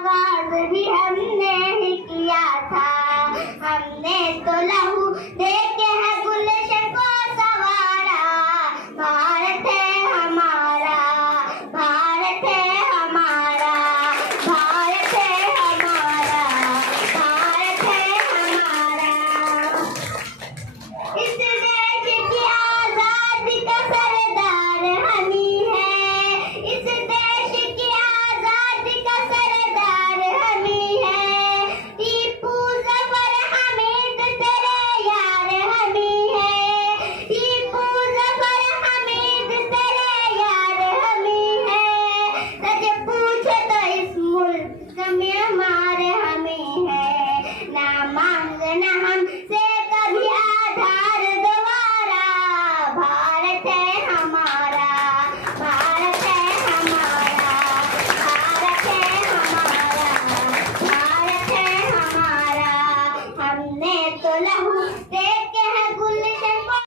आगाज भी हमने ही किया था। हमने तो लहू दे के है गुलशन को सवारा। भारत है हमारा, भारत है हमारा, भारत है हमारा, भारत है हमारा। इस देश की आजादी का सरदार हम ही है। इस देश की आजादी का सरदार हम ही है। टीपू जफर हमीद तेरे यार हम ही है। टीपू जफर हमीद तेरे यार हम ही है। सच पूछे तो इस मुल्क में हमारे हम ही है। ना मांगना हमसे कभी आधार दोबारा। भारत है हमारा, भारत है हमारा, भारत है हमारा, भारत है हमारा। हमने तो लहू दे